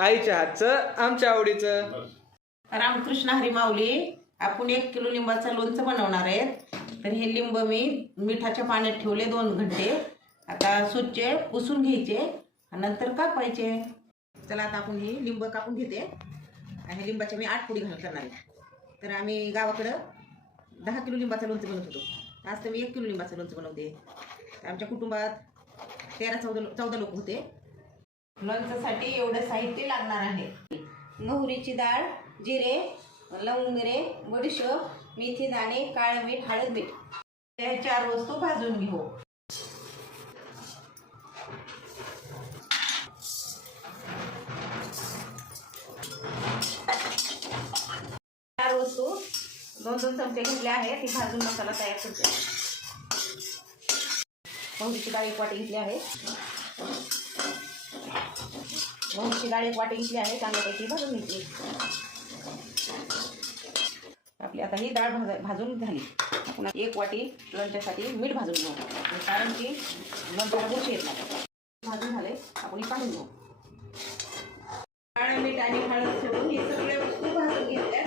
आईच्या हातचं आमच्या आवडीचं. रामकृष्ण हरी माऊली. आपण 1 किलो लिंबाचं लोणचं बनवणार आहेत. तर हे लिंब मी मिठाच्या पाण्यात ठेवले 2 घंटे. आता स्वच्छ पुसून घ्यायचे आणि नंतर कापायचे. चला आता आपण हे लिंब कापून घेते आणि लिंबाच्या मी 8 पुडी घालणार आहे. तर आम्ही गावाकडं 10 किलो लिंबाचं लोणचं बनवत होतो. आज तर मी 1 किलो लिंबाचं लोणचं बनवते. आमच्या कुटुंबात 13-14 लोक होते. लोणच्यासाठी एवढं साहित्य लागणार आहे. मोहरीची डाळ, जिरे, लवंग, मिरे, बडीशोप, मेथी दाणे, काळं मीठ, हळद, मीठ. हे 4 वस्तू भाजून घेऊ. चार वस्तू 2-2 चमचे घेतले आहेत. ती भाजून मसाला तयार करते. मोहरीची डाळ 1 वाटी घेतली आहे. मोहरीची डाळ 1 वाटी घेतली आहे. चांगल्यापैकी भाजून घेतली. आपली आता ही डाळ भाजून झाली. आपण 1 वाटी लोणच्यासाठी मीठ भाजून घेऊ, कारण की लोणच्याला बुरशी येत नाही. भाजून झाले. आपण काढून घेऊ. काळं मीठ आणि हळद सोडून हे सगळे वस्तू भाजून घेतल्या.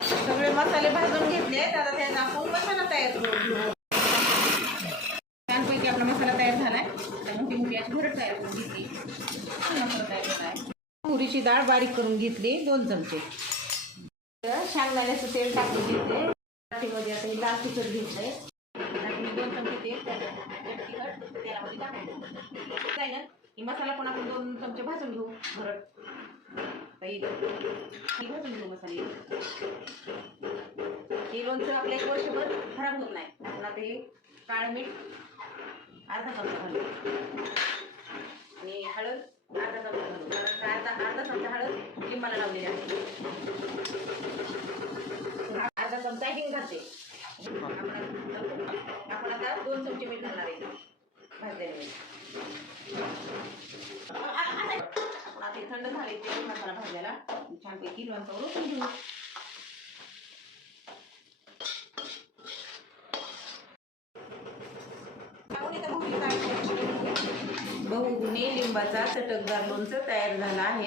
सगळे मसाले भाजून घेतले. आता त्यात आपण मसाला तयार करून घेऊ. छानपैकी आपला मसाला तयार झालाय. मोठी अशी भरड तयार करून घेतली. मसाला तयार केला आहे. मोहरीची डाळ बारीक करून घेतली 2 चमचे. शेंगदाण्याचं तेल टाकून घेतले. मध्ये आता ही लाल तिखट घेतलंय. 2 चमचे तेल तिखट तेलामध्ये टाकायचं आहे ना. ही मसाला पण आपण 2 चमचे भाजून घेऊ. भरड भाजून घेऊ मसाले. हे लोणचं आपल्या 1 वर्षभर खराब होत नाही. आपण आता हे काळं मीठ अर्धा चमचा घालू आणि हळद अर्धा चमचा घालू, कारण अर्धा चमचा हळद लिंबाला लावलेली आहे. अर्धा चमचा हिंग घालते. आपण आता 2 चमचे मीठ घालणार आहे भाजलेले. आपण आता थंड झाले ते मसाला भाजलेला छानपैकी लोणचं ओतून घेऊ. बहुगुणी लिंबाचा चटकदार लोणचं तयार झाला आहे.